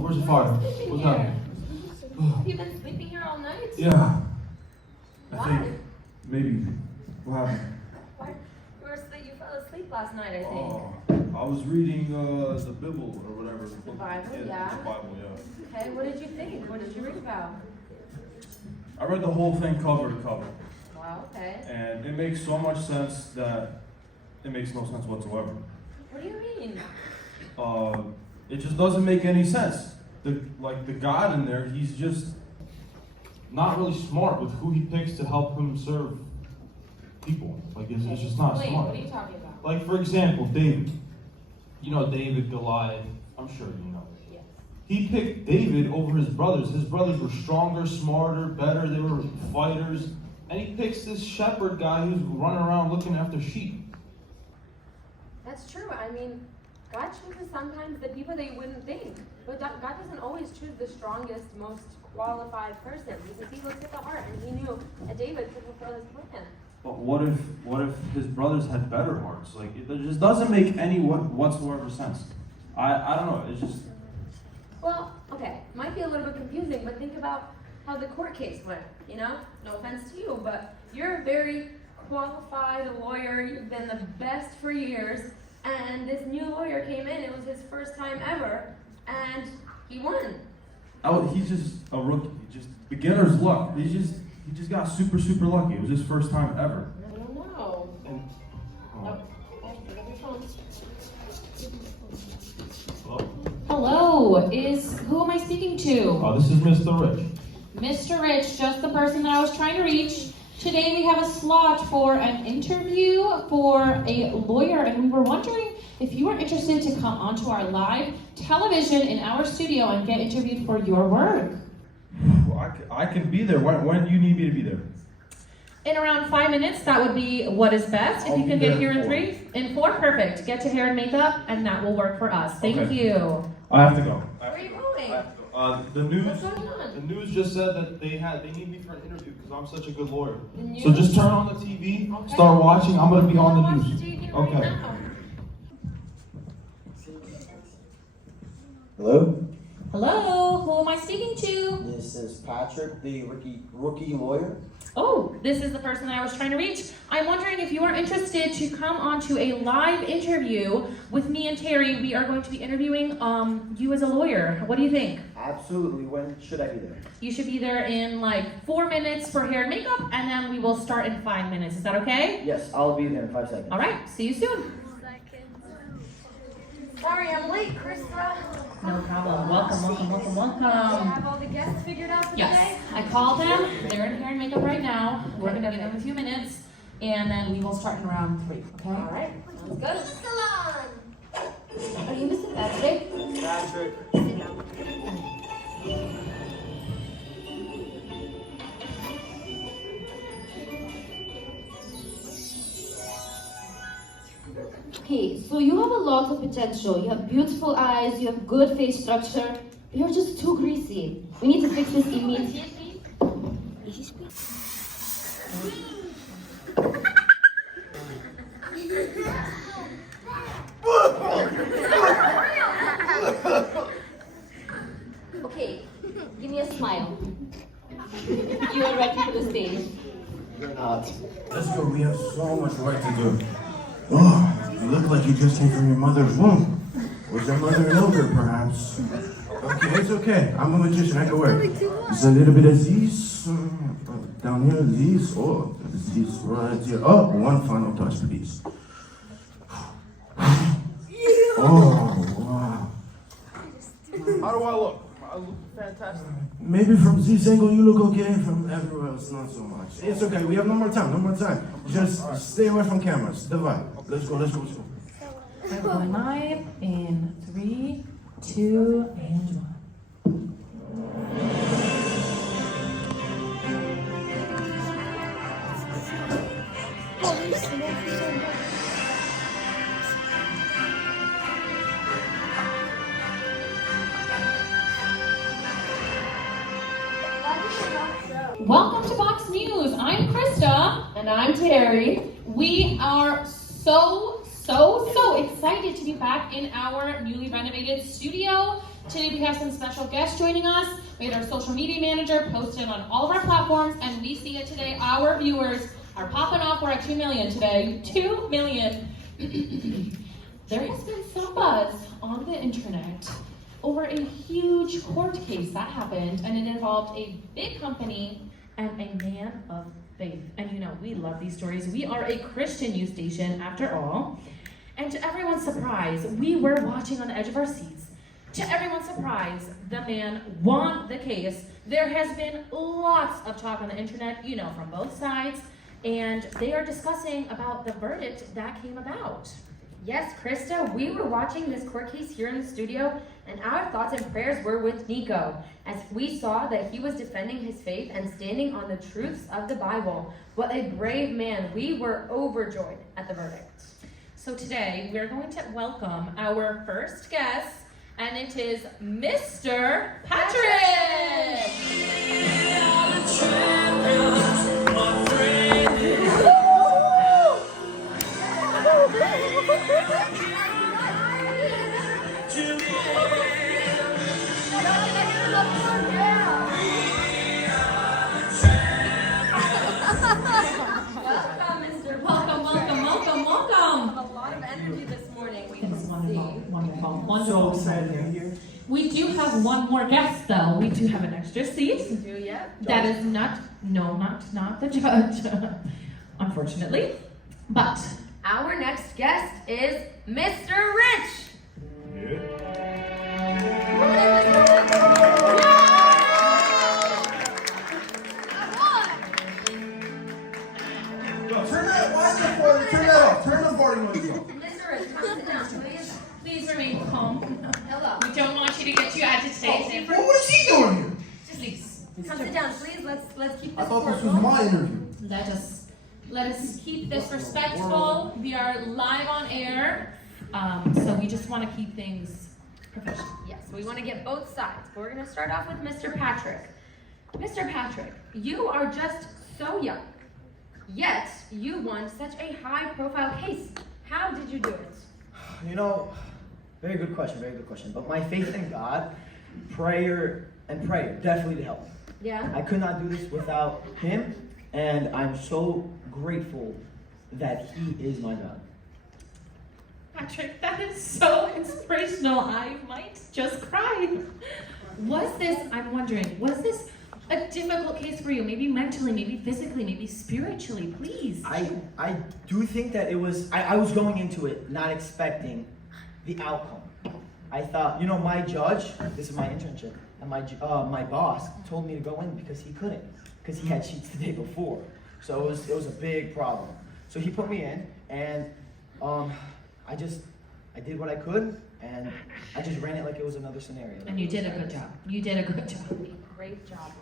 Where's the fire? What's happening? Have you been sleeping here all night? Yeah. I Why? think maybe. What happened? Why? You fell asleep last night, I think. Oh, I was reading the Bible or whatever. The Bible, yeah. The Bible, yeah. Okay, what did you think? What did you read about? I read the whole thing cover to cover, Wow, okay. and it makes so much sense that it makes no sense whatsoever. What do you mean? It just doesn't make any sense. The God in there, he's just not really smart with who he picks to help him serve people. Like it's just not Wait, smart. what are you talking about? Like for example, David. You know David, Goliath. I'm sure you know. Yes. He picked David over his brothers. His brothers were stronger, smarter, better. They were fighters. And he picks this shepherd guy who's running around looking after sheep. That's true. I mean, God chooses sometimes the people that you wouldn't think. But God doesn't always choose the strongest, most qualified person. Because he looks at the heart and he knew that David could fulfill his plan. But what if his brothers had better hearts? Like it just doesn't make any whatsoever sense. I don't know. It's just. Well, okay, might be a little bit confusing, but think about how the court case went, you know? No offense to you, but you're a very qualified lawyer, you've been the best for years, and this new lawyer came in, it was his first time ever, and he won. Oh, he's just a rookie. Just beginner's luck. He just got super lucky. It was his first time ever. I don't know. And, Oh, pick up your phone. Hello? Hello, who am I speaking to? This is Mr. Rich. Mr. Rich, just the person that I was trying to reach. Today we have a slot for an interview for a lawyer, and we were wondering if you were interested to come onto our live television in our studio and get interviewed for your work. Well, I can be there. When do you need me to be there? In around 5 minutes, that would be what is best. If I'll you be can there get here in in 4. 3, in 4, perfect. Get to hair and makeup, and that will work for us. Thank Okay. you. I have to go. Where are you going? The news. What's going on? The news just said that they need me for an interview because I'm such a good lawyer. The news? So just turn on the TV, Okay. start watching. I'm gonna be on the Watch news. the TV right Okay. now. Hello, Hello, who am I speaking to? this is Patrick, the rookie lawyer. Oh, this is the person that I was trying to reach. I'm wondering if you are interested to come onto a live interview with me and Terry. We are going to be interviewing you as a lawyer. What do you think? Absolutely. When should I be there? You should be there in like 4 minutes for hair and makeup, and then we will start in 5 minutes. Is that okay? Yes, I'll be there in 5 seconds. All right, see you soon. Sorry, I'm late, Krista. No problem. Welcome. Do you have all the guests figured out for Yes, I called them. They're in hair and makeup right now. We're going to give them a few minutes, and then we will start in round 3, okay? All right, sounds good. Salon. Are you Mr. Patrick? Patrick. Sit down. Okay, so you have a lot of potential. You have beautiful eyes, you have good face structure. You're just too greasy. We need to fix this immediately. Okay, give me a smile. You are ready for the stage. You're not. Let's go. We have so much work to do. Oh, you look like you just came from your mother's womb. Was your mother an ogre, perhaps? Okay, it's okay. I'm a magician. I can work. There's a little bit of these down here. These. Oh, these right here. Oh, one final touch, please. Oh, wow. How do I look? I look fantastic. Maybe from this angle you look okay, from everywhere else not so much. It's okay, we have no more time. Just stay away from cameras. Divide. Let's go. We're going live in 3, 2, and 1. Welcome to Box News. I'm Krista. And I'm Terry. We are so excited excited to be back in our newly renovated studio. Today we have some special guests joining us. We had our social media manager posted on all of our platforms, and we see it today. Our viewers are popping off. We're at 2 million today. 2 million. There has been some buzz on the internet over a huge court case that happened, and it involved a big company and a man of faith. And you know, we love these stories. We are a Christian news station, after all. And to everyone's surprise, we were watching on the edge of our seats. To everyone's surprise, the man won the case. There has been lots of talk on the internet, you know, from both sides, and they are discussing about the verdict that came about. Yes, Krista, we were watching this court case here in the studio, and our thoughts and prayers were with Nico, as we saw that he was defending his faith and standing on the truths of the Bible. What a brave man. We were overjoyed at the verdict. So today, we're going to welcome our first guest, and it is Mr. Patrick! Welcome, Mr. Welcome. A lot of energy this morning, we It was can see. wonderful. So excited to be here. We do have one more guest, though. We do have an extra seat. Do ya? That is not the judge, unfortunately. But Our next guest is Mr. Rich. Turn that, why is it for? Turn that off. Turn the boarding noise off. Mr. Rich, come sit down, please. please remain calm. Hello. We don't want you to get too agitated. Well, what is he doing here? Please, Come sit down, please. Let's keep I this thought this was cordial. my interview. let us keep this respectful. We are live on air, so we just want to keep things professional. Yes, we want to get both sides. But we're going to start off with Mr. Patrick. Mr. Patrick, you are just so young, yet you won such a high-profile case. How did you do it? You know, very good question, very good question. But my faith in God, prayer definitely to help. Yeah? I could not do this without him, and I'm so grateful that he is my God. Patrick, that is so inspirational. I might just cry. I'm wondering, was this a difficult case for you? Maybe mentally, maybe physically, maybe spiritually, please. I do think that it was, I was going into it not expecting the outcome. I thought, you know, my judge, this is my internship, and my boss told me to go in because he couldn't, because he had sheets the day before. So it was a big problem. So he put me in, and I did what I could, and I just ran it like it was another scenario. And you did a good job. You did a good job. Great job.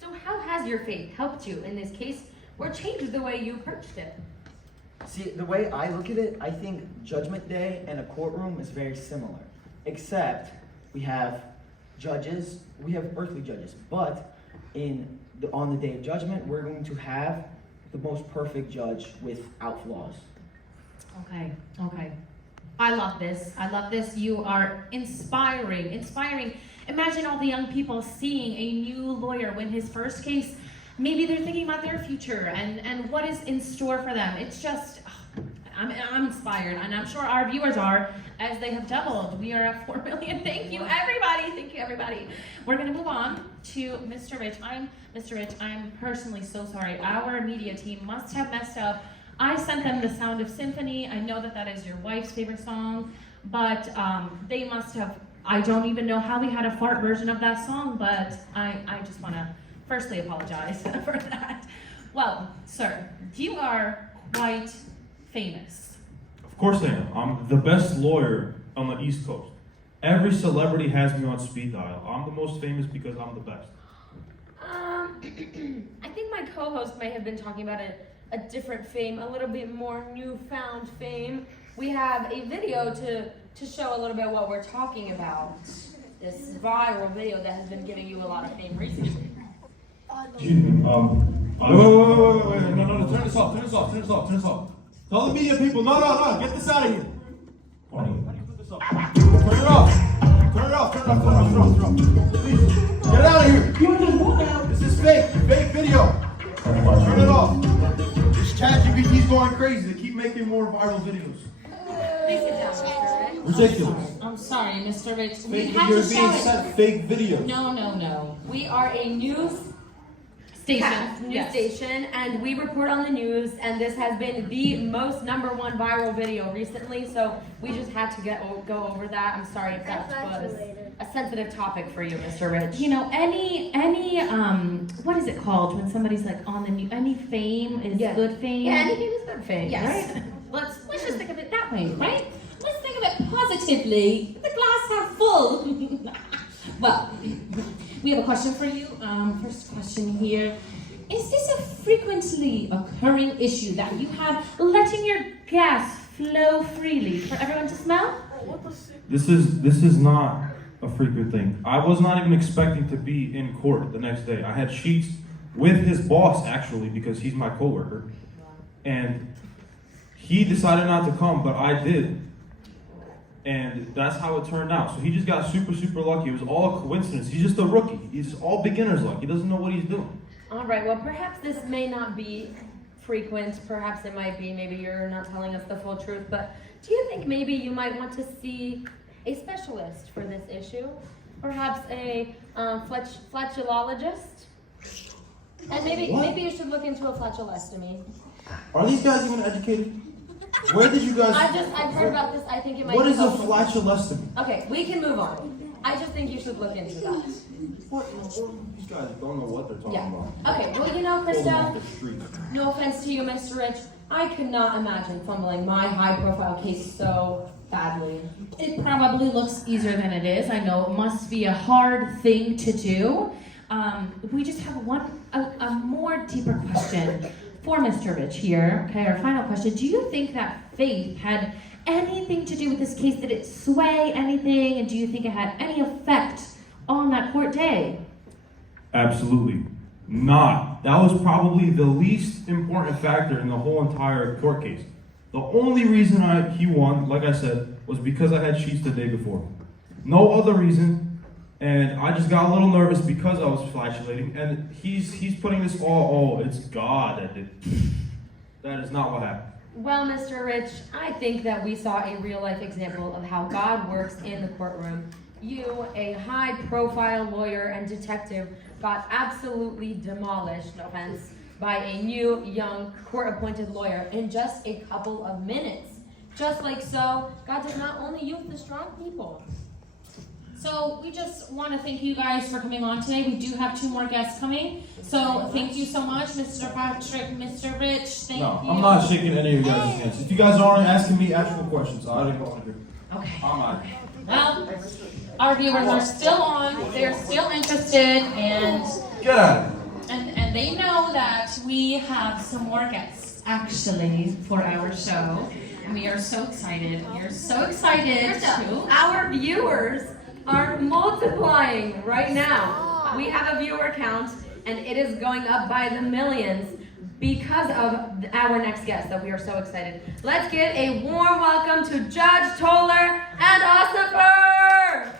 So how has your faith helped you in this case or changed the way you approached it? See, the way I look at it, I think Judgment Day and a courtroom is very similar, except we have judges, we have earthly judges, but on the Day of Judgment, we're going to have the most perfect judge without flaws. Okay. I love this. You are inspiring. Imagine all the young people seeing a new lawyer win his first case. Maybe they're thinking about their future and what is in store for them. It's just, I'm inspired, and I'm sure our viewers are, as they have doubled. We are at 4 million. Thank you, everybody. We're gonna move on to Mr. Rich. Mr. Rich, I'm personally so sorry. Our media team must have messed up. I sent them The Sound of Symphony. I know that is your wife's favorite song, but they must have, I don't even know how we had a fart version of that song, but I just wanna firstly apologize for that. Well, sir, you are quite famous. Of course I am. I'm the best lawyer on the East Coast. Every celebrity has me on speed dial. I'm the most famous because I'm the best. I think my co-host may have been talking about a different fame, a little bit more newfound fame. We have a video to show a little bit what we're talking about. This viral video that has been giving you a lot of fame recently. Excuse me, wait, no, turn this off. Tell the media people, no, get this out of here. Turn it off. Turn it off. Turn it off. Turn it off. Turn it off. Please, get it out of here. This is fake. Fake video. Turn it off. This ChatGPT's going crazy. They keep making more viral videos. Please sit down, Mr. Rich. Ridiculous. I'm sorry, Mr. Rich. We Fake had to videos being show it. sent fake videos. No. We are a news Station. station, and we report on the news, and this has been the most #1 viral video recently, so we just had to go over that. I'm sorry if that was a sensitive topic for you, Mr. Rich. You know, any what is it called when somebody's like on the news? Any fame is Yeah. good fame. Yeah, anything is good fame, Yes. right? Let's just think of it that way, right? Let's think of it positively. The glass half full. Well, we have a question for you. First question here. Is this a frequently occurring issue that you have letting your gas flow freely for everyone to smell? This is not a frequent thing. I was not even expecting to be in court the next day. I had sheets with his boss actually because he's my coworker, and he decided not to come, but I did. And that's how it turned out. So he just got super lucky. It was all a coincidence. He's just a rookie. He's all beginner's luck. He doesn't know what he's doing. All right, well, perhaps this may not be frequent. Perhaps it might be. Maybe you're not telling us the full truth. But do you think maybe you might want to see a specialist for this issue? Perhaps a flatulologist? And maybe you should look into a flatulectomy. Are these guys even educated? Where did you guys? I've heard about this. I think it might What be is a helpful. flatulectomy? Okay, we can move on. I just think you should look into that. What? These guys don't know what they're talking Yeah. about. Okay, well, you know, Pull them off Krista, the street. no offense to you, Mr. Rich, I could not imagine fumbling my high-profile case so badly. It probably looks easier than it is. I know it must be a hard thing to do. We just have a more deeper question for Mr. Rich here. Okay, our final question. Do you think that faith had anything to do with this case? Did it sway anything? And do you think it had any effect on that court day? Absolutely not. That was probably the least important factor in the whole entire court case. The only reason he won, like I said, was because I had sheets the day before. No other reason. And I just got a little nervous because I was flatulating. And he's putting this it's God that did. That is not what happened. Well, Mr. Rich, I think that we saw a real-life example of how God works in the courtroom. You, a high-profile lawyer and detective, got absolutely demolished, no offense, by a new, young, court-appointed lawyer in just a couple of minutes. Just like so, God does not only use the strong people. So we just want to thank you guys for coming on today. We do have 2 more guests coming. So thank you so much, Mr. Patrick, Mr. Rich. Thank No, you. I'm not shaking any of you guys' hands. If you guys aren't asking me actual questions, I didn't want to do. Okay. I'm not. Well, our viewers are still on. They're still interested, and Get out of here. and they know that we have some more guests actually for our show. And we are so excited. We are so excited to. Our viewers are multiplying right now. We have a viewer count, and it is going up by the millions because of our next guest that we are so excited. Let's get a warm welcome to Judge Toller and Ossifer!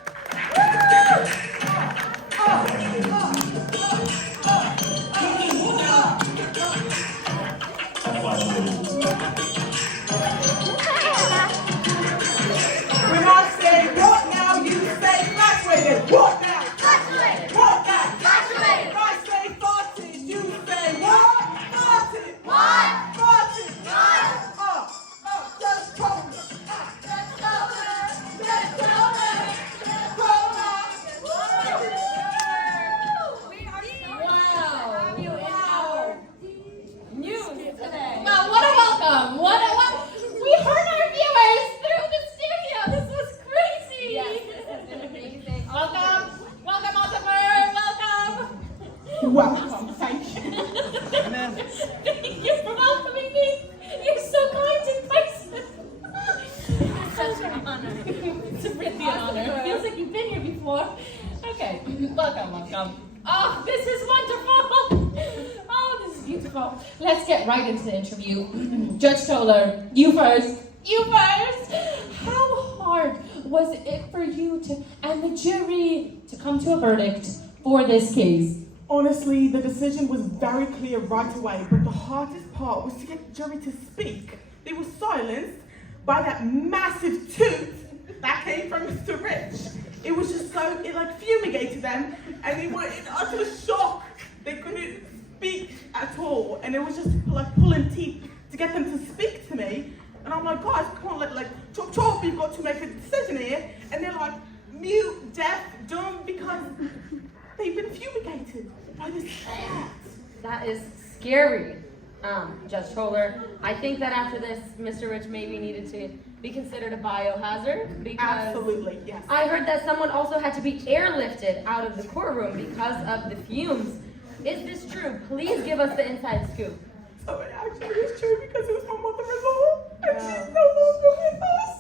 When I say what now, you say flatulated. What now? Flatulated. What now? Flatulated. If I say farted, you say what? Farted. What? Farted. What? Just Toller. Just Toller. Just Toller. Just Toller. We are so happy to have you in our news today. Well, what a welcome! What we heard our viewers through the studio. This was crazy. Yes, this has been amazing. Welcome, Ossifer. Welcome. Welcome. Thank you. Thank you for welcoming me. You're so kind and nice. Such an honor. It's really an honor. Feels like you've been here before. Okay, welcome. Oh, this is wonderful. Oh, this is beautiful. Let's get right into the interview. Judge Toller, you first. How was it for you to, and the jury, to come to a verdict for this case? Honestly, the decision was very clear right away, but the hardest part was to get the jury to speak. They were silenced by that massive toot that came from Mr. Rich. It was just so, it like fumigated them, and they were in utter shock. They couldn't speak at all, and it was just like pulling teeth to get them to speak to me. And I'm like, guys, come on, like, chop chop, you've got to make a decision here. And they're like, mute, deaf, dumb, because they've been fumigated by this cat. That is scary, Judge Toller. I think that after this, Mr. Rich maybe needed to be considered a biohazard because Absolutely, yes. I heard that someone also had to be airlifted out of the courtroom because of the fumes. Is this true? Please give us the inside scoop. So it actually is true because it was my mother-in-law, and she's no longer with us.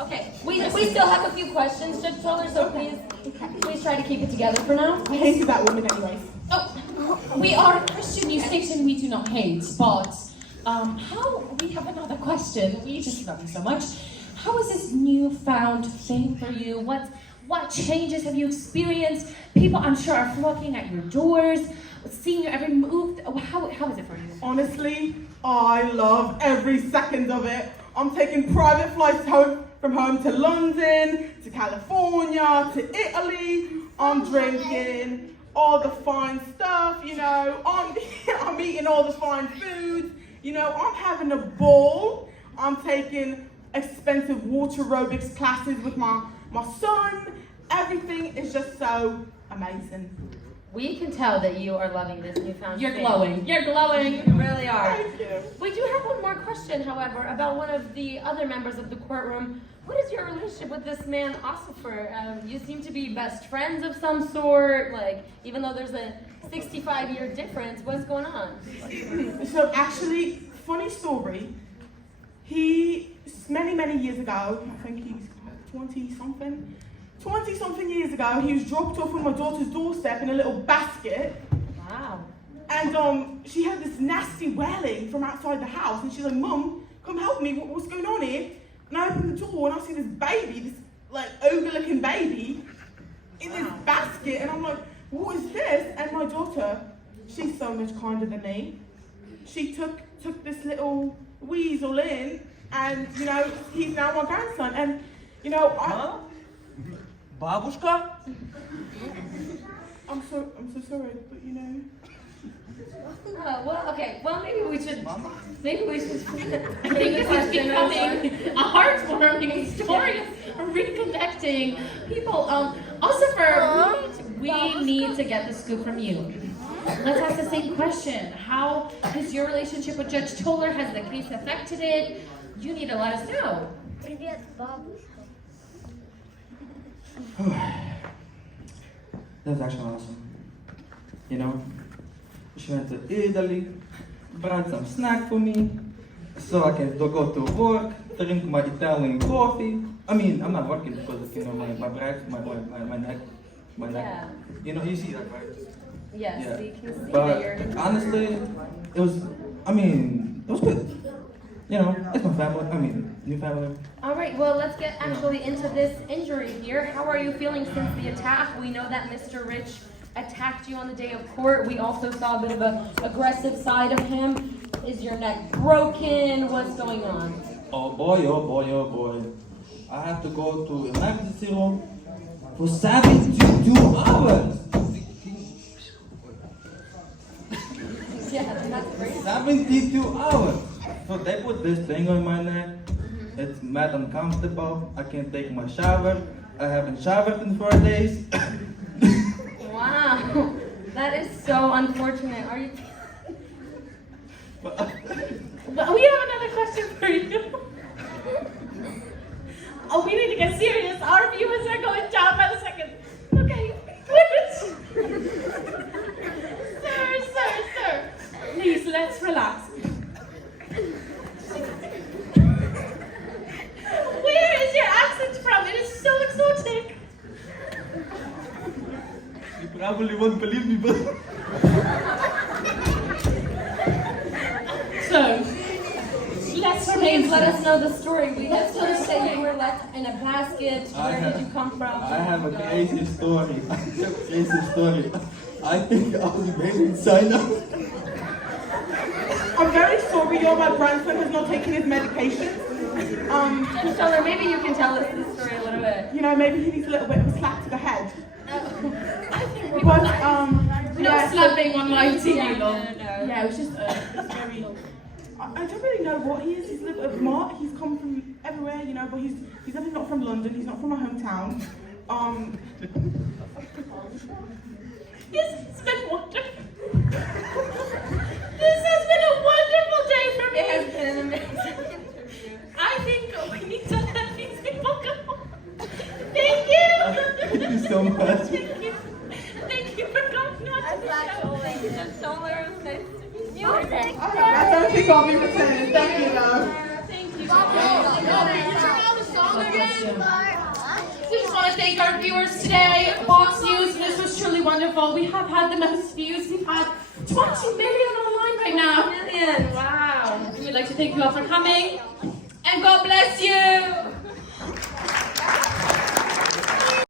Okay, we still have a few questions, Judge Toller, so please try to keep it together for now. I hated that woman anyways. Oh, we are a Christian news station, we do not hate, but we have another question. We just love you so much. How is this newfound faith for you? What changes have you experienced? People, I'm sure, are flocking at your doors, seeing your every move. How is it for you? Honestly, I love every second of it. I'm taking private flights from home to London, to California, to Italy. I'm drinking all the fine stuff, you know. I'm eating all the fine foods. You know, I'm having a ball. I'm taking expensive water aerobics classes with my son. Everything is just so amazing. We can tell that you are loving this newfound You're faith. glowing. You're glowing. You really are. Thank you. We do have one more question, however, about one of the other members of the courtroom. What is your relationship with this man, Ossifer? You seem to be best friends of some sort, like, even though there's a 65-year difference, what's going on? So actually, funny story, many years ago, I think he's 20-something years ago, he was dropped off on my daughter's doorstep in a little basket. Wow. And she had this nasty wailing from outside the house, and she's like, Mum, come help me, what's going on here? And I open the door and I see this baby, this like ogre-looking baby in this basket, and I'm like, what is this? And my daughter, she's so much kinder than me. She took this little weasel in, and you know, he's now my grandson. And you know, Babushka? I'm so sorry, but you know. Oh, well, okay. Well, maybe we should. I think this is becoming a heartwarming story of reconnecting people. Ossifer, we need to get the scoop from you. Let's ask the same question. How is your relationship with Judge Toller? Has the case affected it? You need to let us know. That was actually awesome. You know, she went to Italy, brought some snack for me, so I can go to work, drink my Italian coffee. I mean, I'm not working because of, you know, my back, my neck. Yeah. You know, you see that, right? Yes, Yeah. we can see that But you're. honestly, it was good. You know, it's my family. I mean, new family. All right, well, let's get actually into this injury here. How are you feeling since the attack? We know that Mr. Rich attacked you on the day of court. We also saw a bit of an aggressive side of him. Is your neck broken? What's going on? Oh boy, oh boy, oh boy. I have to go to emergency room for 72 hours. Yeah, that's great. 72 hours. So they put this thing on my neck. It's mad uncomfortable. I can't take my shower. I haven't showered in 4 days. Wow, that is so unfortunate. Are you? But we have another question for you. Oh, we need to get serious. Our viewers are going down by the second. Okay. Sir. Please, let's relax. Where is your accent from? It is so exotic. You probably won't believe me, but So, let's remain Please let us know the story. We have heard that you were left in a basket. Where did you come from? I have a crazy story. I think I was made in China. I'm very sorry, my grandson has not taken his medication. Solar, maybe you can tell us the story a little bit. Maybe he needs a little bit of a slap to the head. I think we But, no yeah, slapping on my TV, no. Yeah, it was just very. I don't really know what he is. He's a little bit smart. He's come from everywhere, but he's definitely not from London. He's not from my hometown. Yes, it's been wonderful. This has been a wonderful day for me. It has been an amazing interview. I think we need to let these people go. Thank you. Thank you so much. Thank you. Thank you for coming on to the show. Thank you, Solar. It was nice to meet you. I don't think I'll be returning. Thank you, though. Thank you. We just want to thank our viewers today. Fox News, this was truly wonderful. We have had the most views. We've had 20 million online right now. Wow. We would like to thank you all for coming.